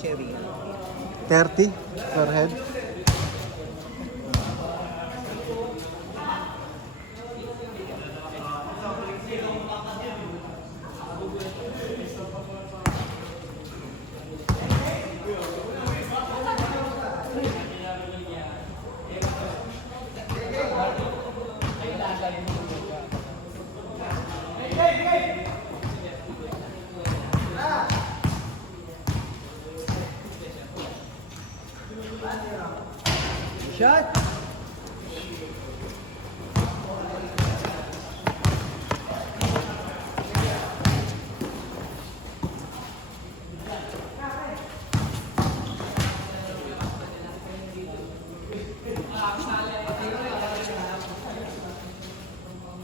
cherry. 30 per head. Shot!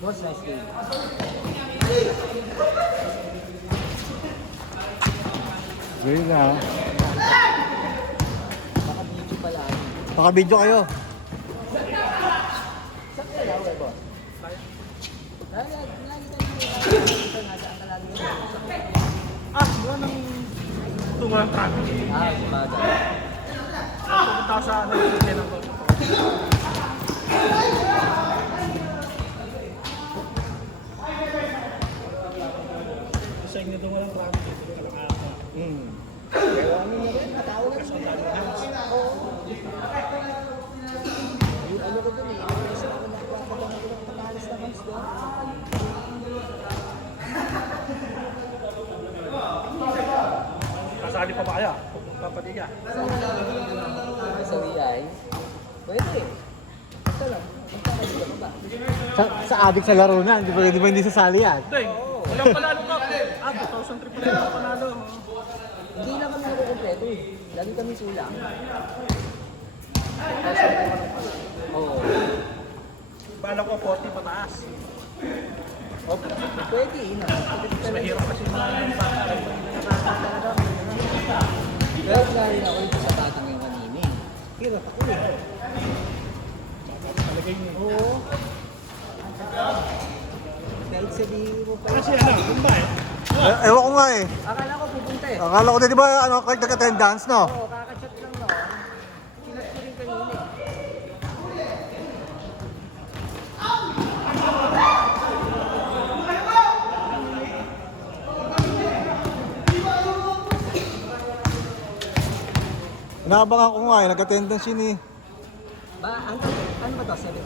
Boss, nice game. Sige na. Naka-video pala. Naka-video kayo. Saan ka daw, boss? Lagi tayo dito nasaan ka lagi yun. Buwan ng tungang traffic. Sumada. Pupunta sa ano yung ng ko. Sa inyo doon walang traffic. Ito ka lang ata. Pero ano na rin, matawag ka rin. Oo. Yung ano ko dun eh, kasi ako nakapagpapagpapag ako ng patalis na months doon. Kasali pa ba kaya? Papatiga. Sa VI, pwede. Basta lang, magkakaliga mo ba? Sa adik sa laro na, di ba hindi sasali yan? Hindi. Walang panalo ka. 2,000 triple na panalo. Hindi na kami nakukompleto eh. Lagi kami sulang. Oo. Bala ko 40 pataas. Okay. Pwede eh. Mas mahirap kasi mga Pero lagi ako yung sa bata ngayon kanina eh. Hirap ako eh. talagay niyo. Oo. Kahit sabihin mo pa Kasi ano, kung ba eh? Ewan ko nga eh. Akala ko pupunta eh. Akala ko din, di ba, ano, kahit nag-attendance, no? Oo, kakachat lang noon. Chinat ko rin kanina eh. Inaabangan ko nga eh, nag-attendance yun eh. Ano ba to? 7-10?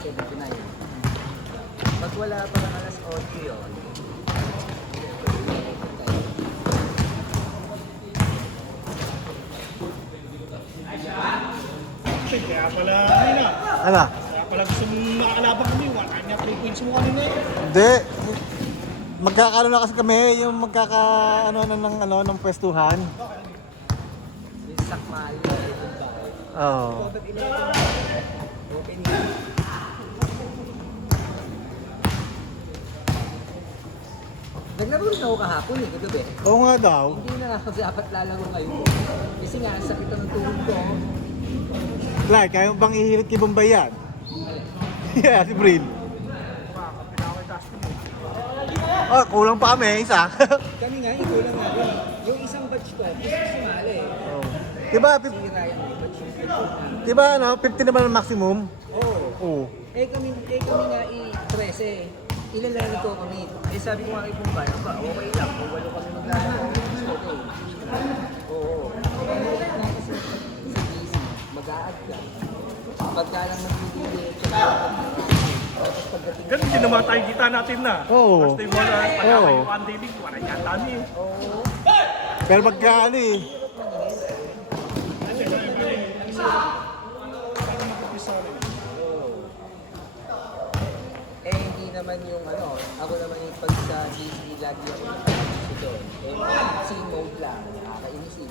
79. Pag wala pa ng alas 8 yun. Kaya pala, ano na? Ano? Kaya pala gusto mong makakalaban kami. Wala niya 3 points mo kanina eh. Hindi. Magkakaroon na kasi kami, yung ng pwestuhan. Yung sakmal. Oo. Open Naglaro rin ako kahapon eh, kagabi. Oo nga daw. Hindi na ako dapat lalaro ngayon. Kasi nga, sakit ng tuhod ko. Like, kaya mo bang ihirit kay Bombay yan? Yeah, si Bril. Oh, kulang pa kami, isa. Kami nga, ikulang nga rin. Yung isang batch ko, gusto ko sumali eh. Oh. Diba, Si Ryan, may batch yung diba, ano, 50 naman ang maximum? Oo. Oo. Kami nga i-13. Ilalaro ko kami. Eh sabi ko nga kay Bombay, okay lang. Kung walo kami maglalaro, okay. Oo. Kasi sa GC, mag-a-add ka. Pagka lang magpipili, tapos pagdating Ganun din naman tayo kita natin na. Oo. First day ball, pagka Oo. kayo one day league, wala yata niyo. Oo. Pero magka, ano eh. Eh hindi naman yung ano, ako naman yung pag sa GC lagi ako nakakainis doon. Eh scene mode lang, nakakainis eh.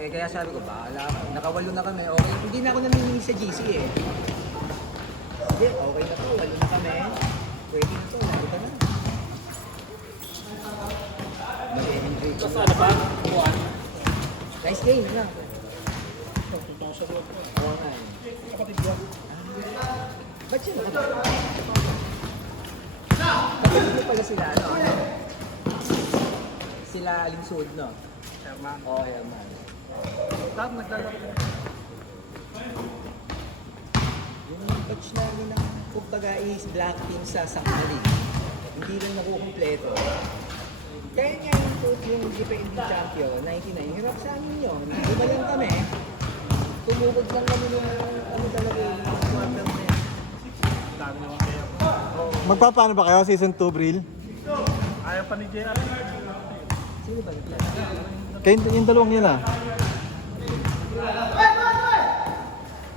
Eh kaya sabi ko, bahala ka. Nakawalo na kami, okay. Hindi na ako namiminis sa GC eh. Hindi, okay na to, walo na kami. Pwede na to, lalo ka na. Mag-enjoy ko. Ano ba? Buwan. Nice game na. 2,000 watt. Oo nga eh. Kapatid ko. Ba't siya nakatulog? Kapatid mo pala sila, ano? Sila Alingsod, no? Herman. Oo, Herman. Tapos naglalaro. Yung batch namin ng kumbaga is black team sa Sakmali. Hindi lang nakukumpleto. Kaya nga yung defending champion, 99, hirap sa amin yun. Gumaling kami. Tumugod lang kami yung ano talaga yung quarter na yun. Dami naman kaya. Magpapaano ba kayo season 2, Bril? Ayaw pa ni JR. Sino ba naglalaro? Kayo yung dalawang yun ah.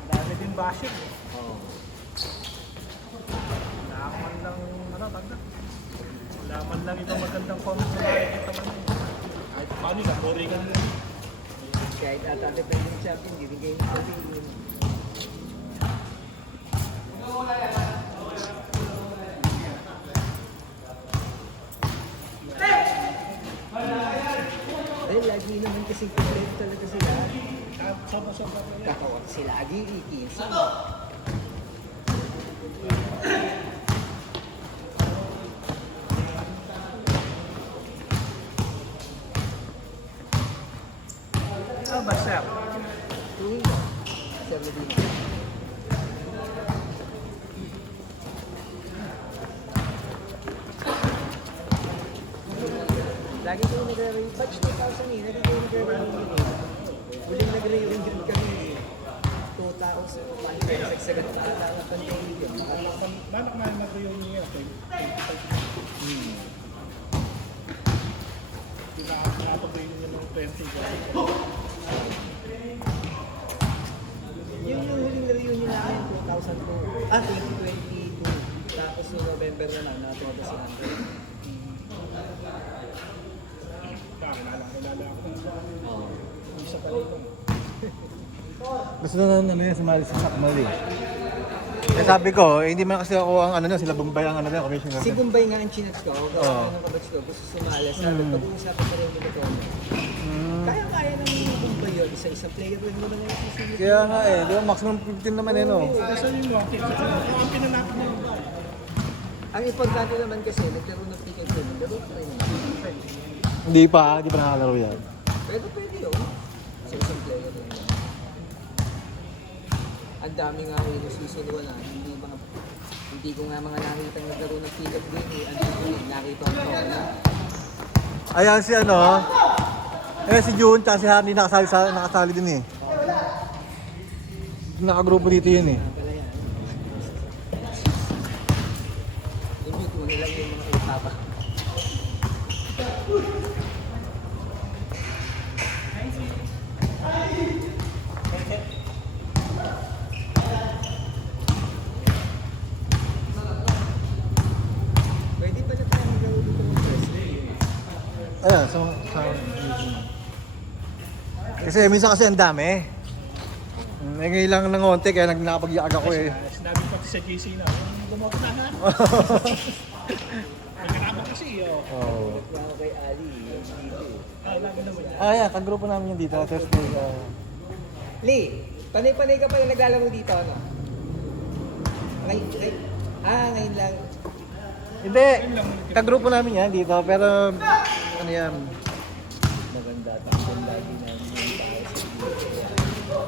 Dami din bashing. Oo. Wala man lang, ano, tanda. Wala man lang itong magandang comment na nakikita mo. Kahit paano ka, boring ka nila. Kahit ata defending champion, hindi rin kayo nagsabihin. Dahil lagi naman kasi kompleto talaga sila. Kahit sobra-sobra pa yan. Kakawat sila lagi ikis. Ano ba, sir? Tuwing mo. Sir Medina. Lagi kayo nag-re-ring. Batch 2000 eh. Lagi kayo nag-re-ring. Huling nag-re-ring din kami. 2000. Ano kayo? Sagsagan na ang pandemic yun. Balak na yung mag-reunion niya. Okay. Di ba nakapag-reunion ng 20 guys? Yun yung huling reunion namin, 2002. 2022. Tapos yung November naman, natuwa si Andre. Kilala ako. Oo. Isa pa rin. Gusto na ano yun, sumali sa Sakmali. Eh sabi ko, hindi man kasi ako ang ano na, sila Bombay ang ano na, commissioner. Si Bombay nga ang chinat ko, Oo. gawa ng kabatch ko, gusto sumali. Sabi, pag-uusapan ko rin yung ito. Kaya naman yung Bombay yun, isa-isang player rin naman yung susunod. Kaya nga eh, di ba maximum 15 naman eh no? Kasi yung mga kids, ang pinanapin na yung bahay. Ang importante naman kasi, nagkaroon ng pick and roll, laro pa rin naman. Hindi pa nakakalaro yan. Pero pwede yun. Isa-isang player rin naman. Ang dami nga yung nasusunod na, hindi ko nga mga nakita naglaro ng pick up game eh. Ano yung nakita ko na. Ayan si ano, si June, tsaka si Harney nakasali din eh. Nakagrupo dito yun eh. Pala yan. I-mute mo nilang yung mga utapa. Pwede pa na tayo maglaro dito ng wrestling. Ayan, so, kasi minsan kasi ang dami. Ngayon lang ng konti kaya nakapag-iag ako eh. Sinabi pati sa JC na, gumawa na na. Nagkarabang kasi, Oh. Ako kay Ali, yung dito eh. lagi naman yan. Yeah, kagrupo namin yung dito, Thursday. Lee, panay-panay ka pa yung naglalaro dito, ano? Ngayon lang. Hindi, kagrupo namin yan dito, pero ano yan. Maganda, takbo lagi namin yung tao sa dito.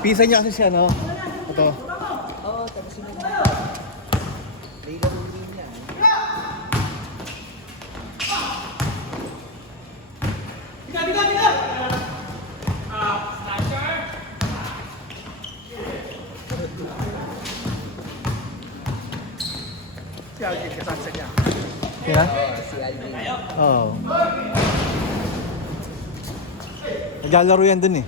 Pisa niya kasi siya, no? Ito. Oo, tapos yung nagdito. May laro din niya. Si Alvin kasansa niya. Kaya? Si Alvin. Oo. Naglalaro yan dun eh.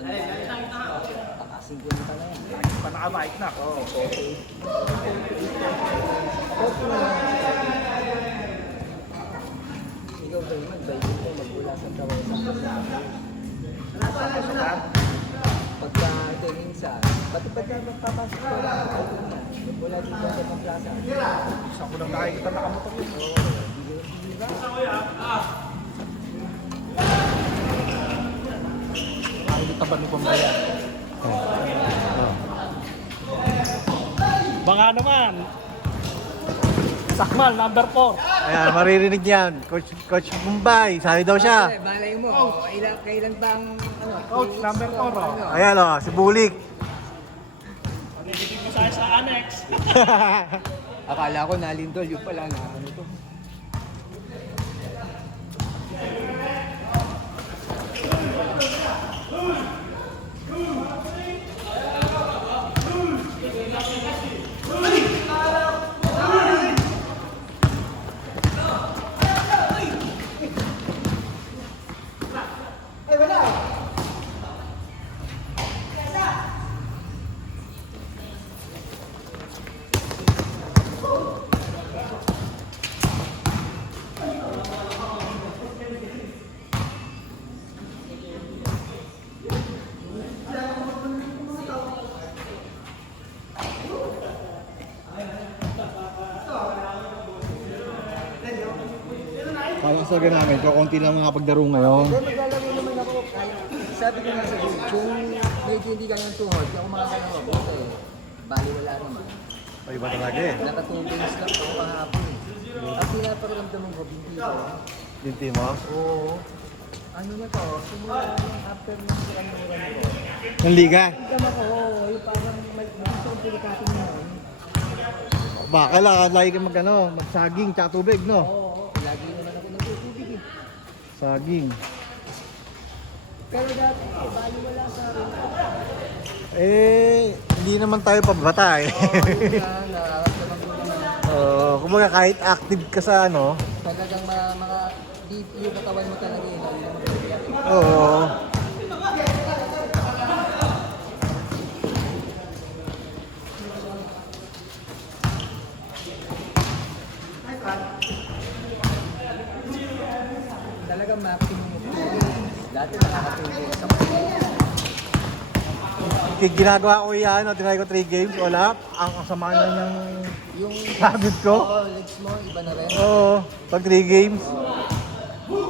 Takasin ko na na yan. Pa naka-bike na. Oo, okay. Ikaw ba naman, bike mo magmula sa Tawesa. Pagka ito minsan, pagka magpapasok ko lang, wala dito sa pang-plaza. Saan ko lang nakikita nakamotor yun. Di ba? Nakikita ba nung pambayan? Oh. Baka naman. Sakmal, number 4. Ayan, maririnig yan. Coach Bombay, sabi daw siya. Balay mo, kailan bang ano? Coach, number 4 oh. Ayan o, si Bulik. Pagiging mo sa annex. Akala ko nalindol, yung pala na ano to. Parang sa namin, kakunti lang mga pagdaro ngayon. Pero maglalaro naman ako, kahit sabi ko nga sa gym, kung medyo hindi kanyang tuhod, hindi ako makakalawa, buta eh. Bali wala naman. Ay, iba talaga eh. Naka-2 days lang ako kahapon eh. At pinaparamdaman ko, binti ko. Binti mo? Oo. Ano na to, simula ng after ng kanamuran ko. Ng liga? Tigam ako, yung parang gusto kong pilikatin mo. Ba, kailangan lagi ka magsaging, tsaka tubig, no? Oo, lagi naman ako nagtutubig eh. Saging. Pero dati, bali wala sa akin. Eh, hindi naman tayo pabata eh. Oo, yun nga, nararamdaman ko naman. Kumbaga kahit active ka sa ano, Talagang deep yung katawan mo talaga eh. Lagi naman talaga. oo. Talagang maximum mo. Dati nakakatulog ka sa mga. Ginagawa ko yan, tinry ko 3 games, wala. Ang sama na ng Yung habit ko. Oo, legs mo, iba na rin. Oo, pag 3 games.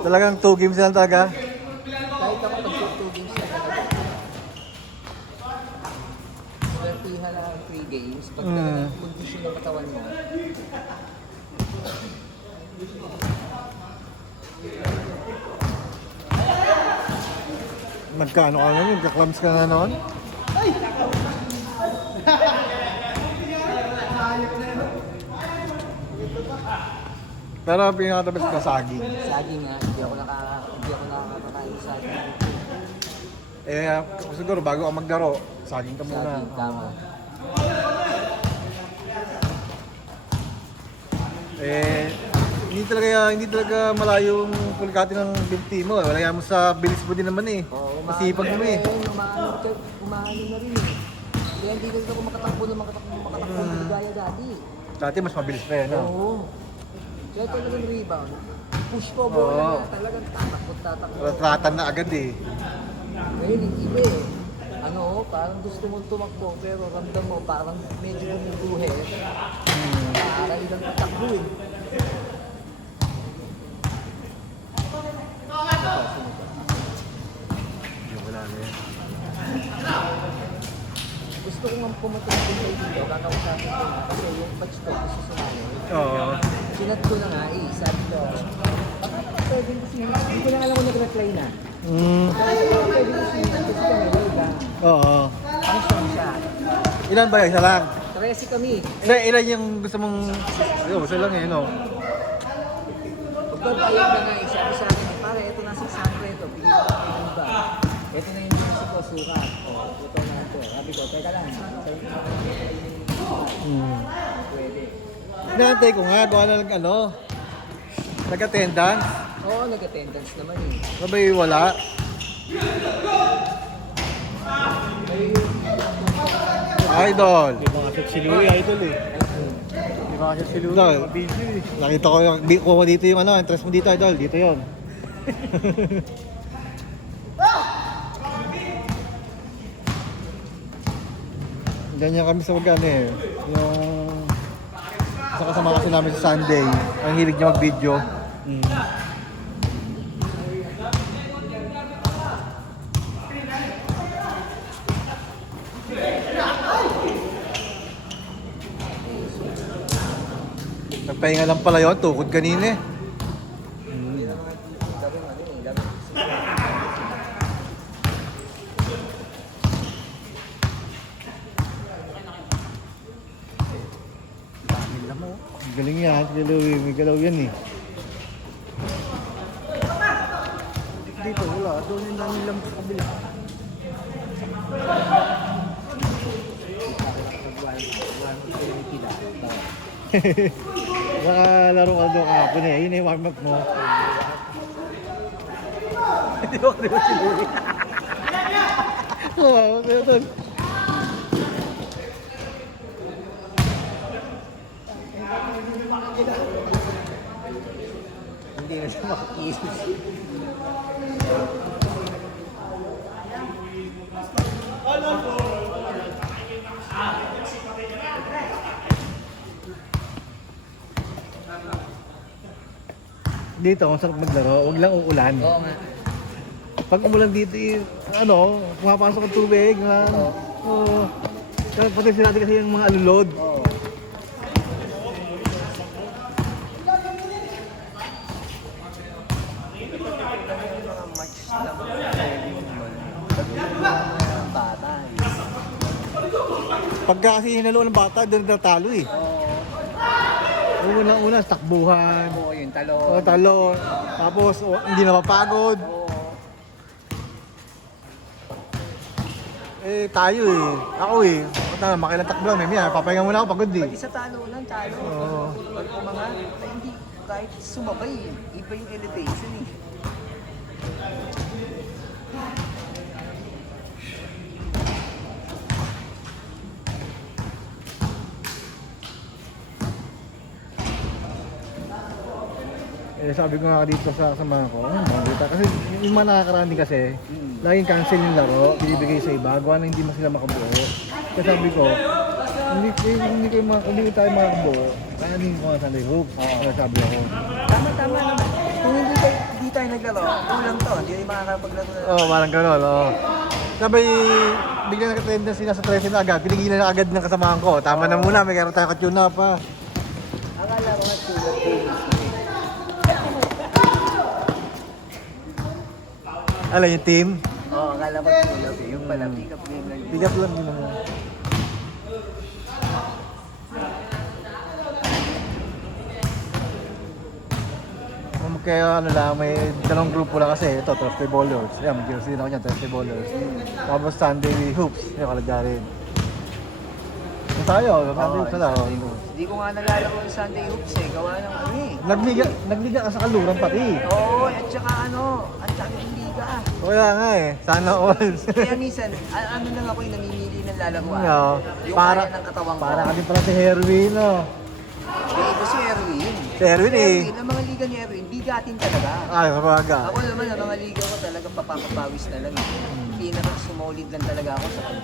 Talagang 2 games lang talaga. Kahit ako pag 2 games na talaga. Swertihan lang ang 3 games. Pag talagang condition ng katawan mo. Nagkaano ka na, nagka-clumps ka na noon? Pero pinakatabas ka saging. Saging nga, hindi ako nakakakain sa saging. Eh, siguro bago ka maglaro, saging ka muna. Saging, tama. Eh, hindi talaga malayo yung pulikati ng binti mo. Wala yan mo sa bilis mo din naman eh. Oo, Masipag mo eh. Umaano na rin eh. Kaya hindi kasi ako makatakbo na gaya dati. Dati mas mabilis pa yan, no? Oo. Kaya talagang rebound. Push ko Oo. bola na talagang tatakbo. Ratratan na agad eh. Ngayon, hindi iba eh. Ano, parang gusto mong tumakbo pero ramdam mo parang medyo bumubuhe. Parang ilang tatakbo eh. Wala na yan. Gusto ko nga pumatay dito, kakausapin ko nga kasi yung batch ko gusto sumali. Oo. Sinat ko na nga eh, sabi ko, pwede kasi, hindi ko na alam kung nag-reply na. Sabi ko, pwede kasi, kasi kami, wala. Oo. Function siya. Ilan ba yan? Isa lang? 13 kami. Ilan yung gusto mong... Ayun, isa lang eh, no? Pagpapayag na nga eh, sabi sa akin, pare, ito na 600 ito, bigyan ko ng iba. Ito na yung gusto ko, sukat. O, ito na ito. Sabi ko, teka lang, sabi ko, pwede. Inaantay ko nga, gawa na lang ano, nag-attendance. Oo, nag-attendance naman eh. Sabay wala. Idol. Di ba kasi si Louie, idol eh. Di ba kasi si Louie, Idol. video eh. Nakita ko yung, ko dito yung ano, interest mo dito, Idol. Dito yon. Ganyan kami sa magkano eh. Yung sa kasama kasi namin sa Sunday, ang hilig niya mag-video. Nagpahinga lang pala yun, tukod kanina eh. Ang galing yan, si Louie, may galaw yan eh. Dito, wala. Doon yung dami lang sa kabila. Baka laro ka doon kahapon eh, yun eh, warm up mo. Hindi ko si Louie. Wow, kaya doon. Hindi na siya makakisip. Dito, ang sarap maglaro, wag lang uulan. Oo nga. Pag umulan dito, ano, pumapasok ang tubig. Oo. Kaya pati sila kasi yung mga alulod. Oo. Mga match na mga bata. Pagka kasi hinalo ng bata, doon natalo eh. Oo. Una-una, takbuhan. Oo, yung talon. O, talo. Tapos, hindi na mapagod. Oo. Eh, tayo eh. Ako eh. Punta, makilang takbo lang. May papahinga muna ako, pagod eh. Pag isa talo lang, talo. Oo. Pag umangat, ay hindi, kahit sumabay, iba yung elevation eh. Eh, sabi ko nga dito sa kasama ko, maganda. Kasi yung mga nakakaraan din kasi, laging cancel yung laro, binibigay sa iba, gawa na hindi mo sila makabuo. Kaya sabi ko, hindi tayo makabuo, kaya hindi ko nga Sunday Hoops. Kaya sabi ako. Tama naman. Kung hindi tayo naglaro, kulang to. Hindi rin makakapaglaro na. Oo, parang gano'n, oo. Sabay, bigla nag-attendance sila sa 13 na agad, pinigilan na agad ng kasamahan ko. Tama na muna, may kaya tayo ka-tune up pa. Akala ko nga kulang to. Alam yung team? Oo, akala ko kulang to. Yung pala, pick up game lang. Bigat lang din naman. Kaya ano lang, may dalawang grupo lang kasi. Ito, Thursday Ballers. Yan, mag-jersey na ako niyan, Thursday Ballers. Tapos Sunday Hoops. Yan, kalagarin. Yung tayo, Sunday Hoops na lang. Hindi ko nga nalalaro yung Sunday Hoops eh. Gawa ng ano eh. Nagliga ka sa kaluran pati. Oo, at saka ano, ang daming liga ah. Kaya nga eh, sana all. Kaya minsan, ano lang ako yung namimili ng lalaruan. No, Yung para, kaya ng katawang ko. para ka din pala si Herwin, no? Eh, ito si Erwin. Si Erwin eh. Ang mga liga ni Erwin, bigatin talaga. Ay, kapaga. Ako naman, ang mga liga ko talagang papapawis na lang. Pinaka sumolid lang talaga ako sa pag